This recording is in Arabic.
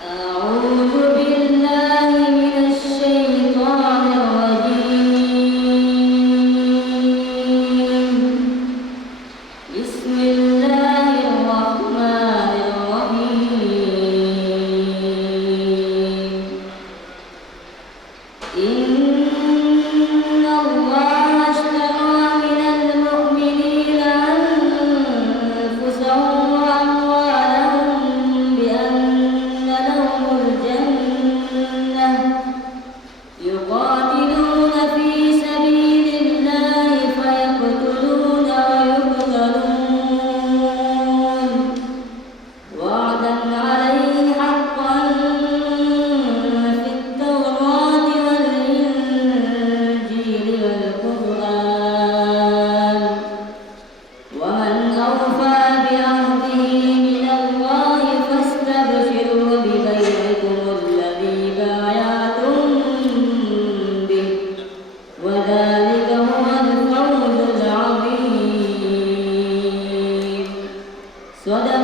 أعوذ بالله من الشيطان الرجيم. بسم الله الرحمن الرحيم. إن الله اشترى من المؤمنين أنفسهم وأموالهم بأن لهم الجنة يقاتلون في سبيل الله فيقتلون ويقتلون وعدا عليه حقا في التوراة والإنجيل والقرآن ومن أوفى بعهده من الله فاستبشروا ببيعكم الذي بايعتم به وذلك هو الفوز العظيم. صدق